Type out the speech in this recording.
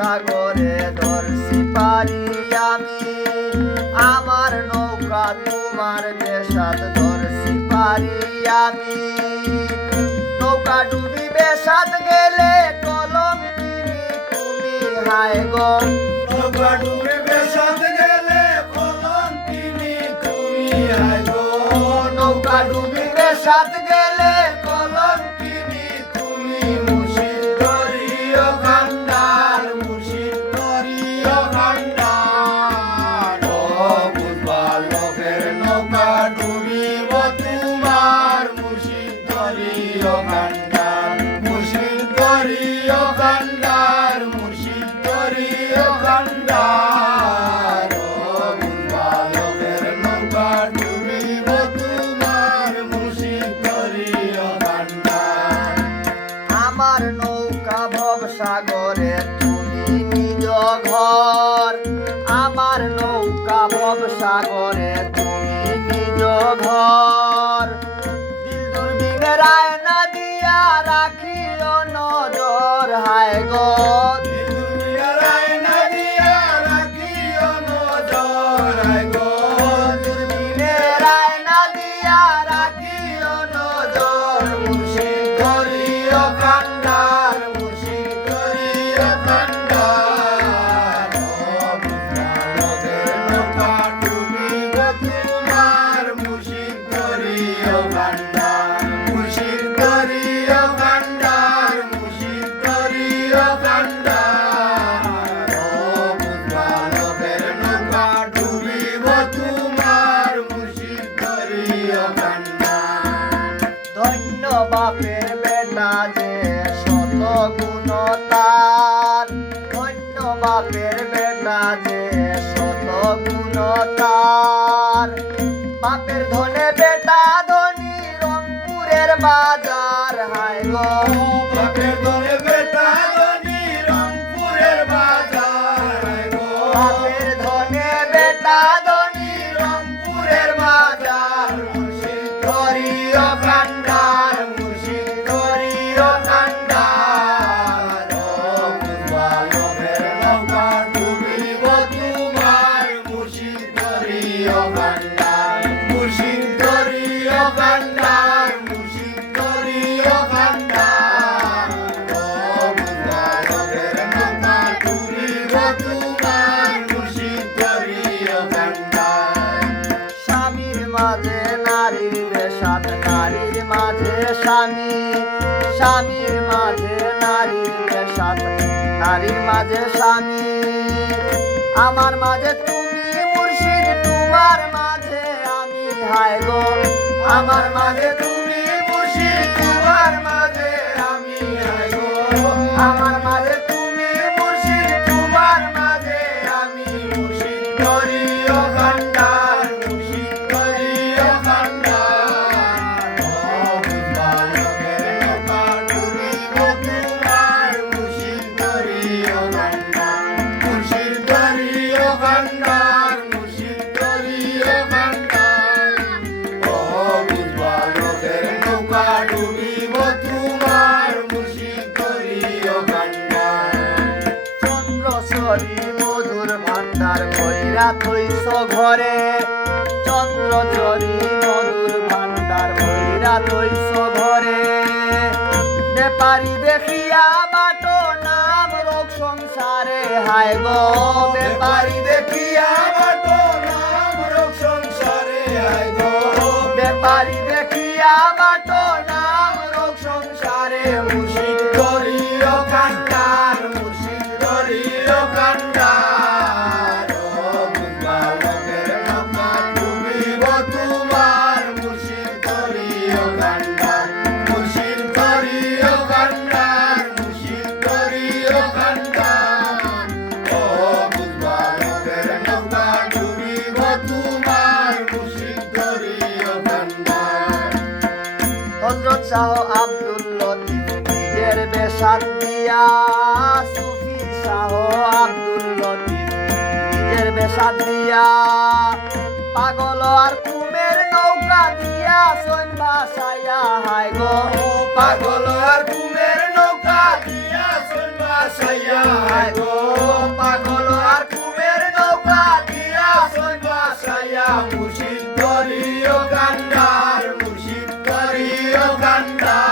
সাগরে ধরছি পারি আমি, আমার নৌকা তোমার বেশাদ ধরছি পারি আমি। নৌকা ডুবিবে সাথ গেলে কলঙ্কিনী তুমি হায় গো, নৌকা ডুবিবে সাথ গেলে কলঙ্কিনী তুমি হায় গো। নৌকা ডুবিবে সাথ গেলে কলঙ্কিনী তুমি। মুর্শিদ করিও কান্ডার, মুর্শিদ করিও কান্ডার। ও বুঝবা লোকের নৌকা ডুবিব তোমার, মুর্শিদ করিও কান্ডার, মুর্শিদ করিও কান্ডার, মুর্শিদ করিও কান্ডার। ও বুঝবা লোকের নৌকা ডুবিব তোমার, মুর্শিদ করিও কান্ডার। আমার নৌকা ভব সাগরে তুমি নিজ ঘর, আমার নৌকা ভব সাগরে তুমি নিজ ঘর। দিল দুর্বিনে রায় না দিয়া রাখিও নজর হায় গো, রায় না দিয়া রাখিও নজর হায় গো। দুর্বিনে রায় না দিয়া রাখিও নজর। মুর্শিদ করিও কান্ডার, মুর্শিদ করিও কান্ডার। ও বুঝবা লোকের নৌকা ডুবিব তোমার, মুর্শিদ করিও কান্ডার, মুর্শিদ করিও কান্ডার, মুর্শিদ করিও কান্ডার। ও বুঝবা লোকের নৌকা ডুবিব তোমার, মুর্শিদ করিও কান্ডার। ধন্য বাপের বেটা যে শত গুণতার, ধন্য বাপের বেটা যে শত গুণতার। বাপের ধনে বেটা ধনী রংপুরের বাজার হায় গো, বাপের ধনে বেটা ধনী রংপুরের বাজার হায় গো। বাপের ধনে বেটা ধনী রংপুরের বাজার। মুর্শিদ করিও কান্ডার, মুর্শিদ করিও কান্ডার। ও বুঝবা লোকের নৌকা ডুবিব তোমার, মুর্শিদ করিও কান্ডার, মুর্শিদ করিও কান্ডার, মুর্শিদ করিও কান্ডার। ও বুঝবা লোকের নৌকা ডুবিব তোমার, মুর্শিদ করিও কান্ডার। স্বামীর মাঝে নারীর বেশাদ, নারীর মাঝে স্বামী, স্বামীর মাঝে নারীর বেশাদ, নারীর মাঝে স্বামী। আমার মাঝে তুমি মুর্শিদ, তোমার মাঝে আমি হায় গো, আমার মাঝে তুমি মুর্শিদ, তোমার মাঝে আমি হায় গো। আমার মাঝে তুমি মুর্শিদ, তোমার মাঝে আমি। মুর্শিদ করিও কান্ডার, মুর্শিদ করিও কান্ডার। ও বুঝবা লোকের নৌকা ডুবিব তোমার, মুর্শিদ করিও কান্ডার, মুর্শিদ করিও কান্ডার, মুর্শিদ করিও কান্ডার। ও বুঝবা লোকের নৌকা ডুবিব তোমার, মুর্শিদ করিও কান্ডার। চন্দ্রচরী মধুর ভান্ডার কইরা থইছ ঘরে, চন্দ্রচরী মধুর ভান্ডার কইরা থইছ ঘরে। ব্যাপারী দেখিয়া বাটো নাম রোগ সংসারে হায় গো, ব্যাপারী দেখিয়া বাটো নাম রোগ সংসারে হায় গো। ব্যাপারী দেখিয়া বাটো নাম রোগ সংসারে। মুর্শিদ করিও কান্ডার, মুর্শিদ করিও কান্ডার। ও বুঝবা লোকের নৌকা ডুবিব তোমার, মুর্শিদ করিও কান্ডার, মুর্শিদ করিও কান্ডার, মুর্শিদ করিও কান্ডার। ও বুঝবা লোকের নৌকা ডুবিব তোমার, মুর্শিদ করিও কান্ডার। হযরত শাহ আব্দুল লতিফ নিজের বেশাদ দিয়া, সুফি শাহ আব্দুল লতিফ নিজের বেশাদ দিয়া। পাগল আর কুমের নৌকা দিয়া সৈন ভাসাইয়া হায় গো, পাগল আর ঘুমের নৌকা দিয়া সন্ধ্যা বাসাইয়া হায় গো পাগল আর কুমের নৌকা দিয়া সই বাসাইয়া মুর্শিদ করিও কান্দার মুর্শিদ করিও কান্দার